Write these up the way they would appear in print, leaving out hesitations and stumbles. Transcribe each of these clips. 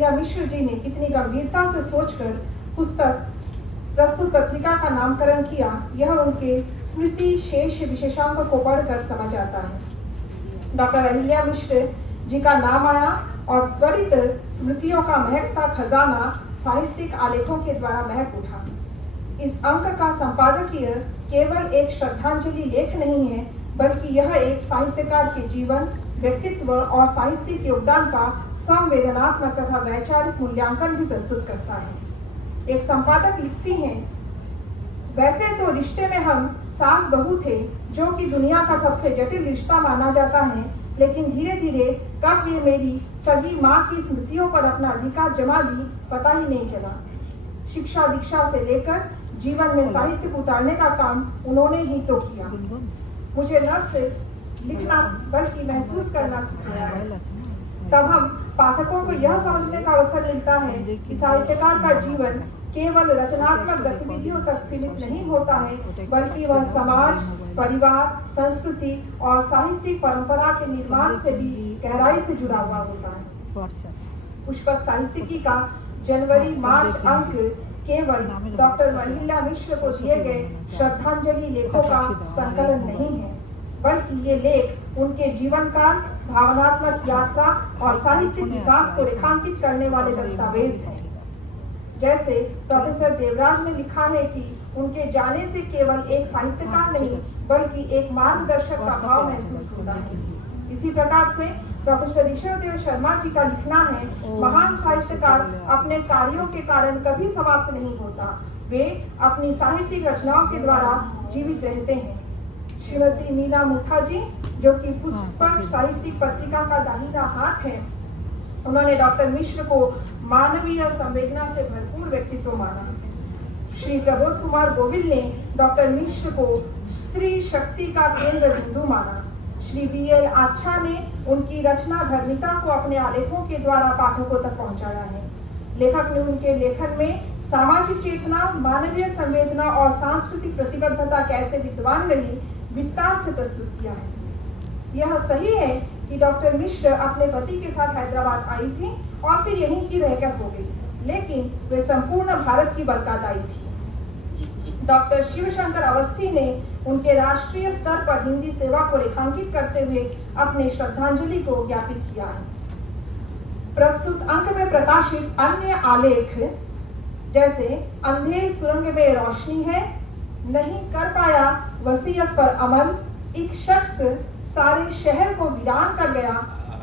या मिश्र जी ने कितनी गंभीरता से सोचकर पुस्तक प्रस्तुत पत्रिका का नामकरण किया, यह उनके स्मृति शेष विशेषांकों को पढ़कर समझ आता है। डॉक्टर अहिल्या मिश्र जी का नाम आया और त्वरित स्मृतियों का महकता खजाना साहित्यिक आलेखों के द्वारा महक उठा। इस अंक का संपादकीय केवल एक श्रद्धांजलि लेख नहीं है, बल्कि यह एक साहित्यकार के जीवन, व्यक्तित्व और साहित्यिक योगदान का संवेदनात्मक तथा वैचारिक मूल्यांकन भी प्रस्तुत करता है। एक संपादक लिखती हैं, वैसे तो रिश्ते में हम सास बहू थे, जो कि दुनिया का सबसे जटिल रिश्ता माना जाता है, लेकिन धीरे धीरे कब ये मेरी सगी माँ की स्मृतियों पर अपना अधिकार जमा ली, पता ही नहीं चला। शिक्षा दीक्षा से लेकर जीवन में साहित्य उतारने का काम उन्होंने ही तो किया। मुझे न सिर्फ लिखना बल्कि महसूस करना सिखाया है। तब हम पाठकों को यह समझने का अवसर मिलता है कि साहित्यकार का जीवन केवल रचनात्मक गतिविधियों तक सीमित नहीं होता है, बल्कि वह समाज, परिवार, संस्कृति और साहित्यिक परंपरा के निर्माण से भी गहराई से जुड़ा हुआ होता है। पुष्पक साहित्यिकी का जनवरी-मार्च अंक केवल डॉक्टर अहिल्या मिश्र को दिए गए श्रद्धांजलि लेखों का संकलन नहीं है, बल्कि ये लेख उनके जीवन काल, भावनात्मक यात्रा और साहित्यिक विकास को रेखांकित करने वाले दस्तावेज हैं। जैसे प्रोफेसर देवराज ने लिखा है कि उनके जाने से केवल एक साहित्यकार नहीं, बल्कि एक मार्गदर्शक का भाव महसूस होता है। इसी प्रकार से प्रोफेसर ऋषभदेव शर्मा जी का लिखना है, महान साहित्यकार अपने कार्यों के कारण कभी समाप्त नहीं होता, वे अपनी साहित्यिक रचनाओं के द्वारा जीवित रहते हैं। श्रीमती मीना मुथा जी, जो कि पुष्पक साहित्यिक पत्रिका का दाहिना हाथ है, उन्होंने डॉक्टर मिश्र को मानवीय संवेदना से भरपूर व्यक्तित्व माना। श्री प्रबोध कुमार गोविल ने डॉक्टर मिश्र को स्त्री शक्ति का केंद्र बिंदु माना। श्री BL आच्छा ने उनकी रचना धर्मिता को अपने आलेखों के द्वारा पाठकों तक पहुंचाया है। लेखक ने उनके लेखन में सामाजिक चेतना, मानवीय संवेदना और सांस्कृतिक प्रतिबद्धता कैसे विद्वान रही, विस्तार से प्रस्तुत किया है। यह सही है कि डॉक्टर मिश्र अपने पति के साथ हैदराबाद आई थी और फिर यहीं की रहकर हो गई, लेकिन वे संपूर्ण भारत की बरकत थी। डॉक्टर शिवशंकर अवस्थी ने उनके राष्ट्रीय स्तर पर हिंदी सेवा को रेखांकित करते हुए अपने श्रद्धांजलि को ज्ञापित किया है। प्रस्तुत अंक में प्रकाशित अन्य आलेख जैसे अंधे सुरंग में रोशनी है, नहीं कर पाया वसीयत पर अमल, एक शख्स सारे शहर को वीरान कर गया,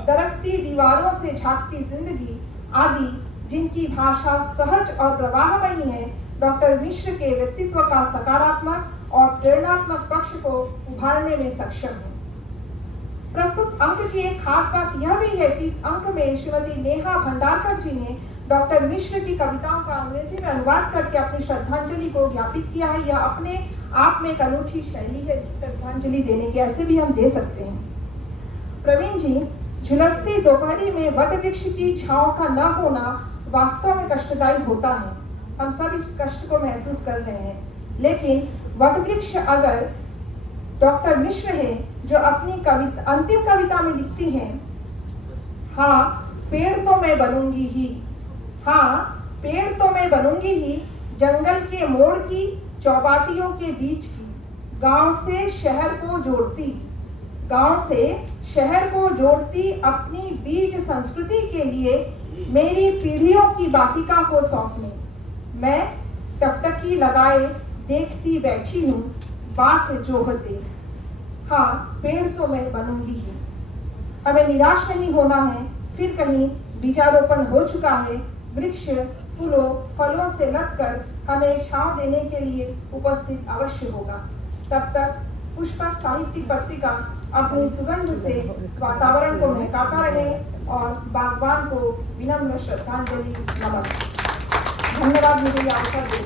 दरकती दीवारों से झांकती जिंदगी आदि, जिनकी भाषा सहज और प्रवाहमयी है, डॉक्टर मिश्र के व्यक्तित्व का सकारात्मक और प्रेरणात्मक पक्ष को उभारने में सक्षम है। प्रस्तुत अंक की एक खास बात यह भी है कि इस अंक में श्रीमती नेहा भंडारकर जी ने डॉक्टर मिश्र की कविताओं का अंग्रेजी में अनुवाद करके अपनी श्रद्धांजलि को ज्ञापित किया है। यह अपने आप में एक अनूठी शैली है श्रद्धांजलि देने की, ऐसे भी हम दे सकते हैं। प्रवीण जी, झुलसती दोपहरी में वट वृक्ष की छांव का न होना वास्तव में कष्टदायी होता है। हम सब इस कष्ट को महसूस कर रहे हैं, लेकिन वट वृक्ष अगर डॉक्टर मिश्र है, जो अपनी अंतिम कविता में लिखती हैं, हाँ पेड़ तो मैं बनूंगी ही, हाँ पेड़ तो मैं बनूंगी ही, जंगल के मोड़ की चौपाटियों के बीच की, गांव से शहर को जोड़ती अपनी बीज संस्कृति के लिए मेरी पीढ़ियों की वाटिका को सौंपने, मैं टकटकी लगाए देखती बैठी हूँ बाट जोहते, हाँ पेड़ तो मैं बनूंगी ही। हमें निराश नहीं होना है, फिर कहीं बीजारोपण हो चुका है, वृक्ष फूलों फलों से लगकर हमें छांव देने के लिए उपस्थित अवश्य होगा। तब तक पुष्पक साहित्यिक पत्रिका अपनी सुगंध से वातावरण को महकाता रहे और बागवान को विनम्र श्रद्धांजलि नमन। धन्यवाद मुझे ये अवसर देने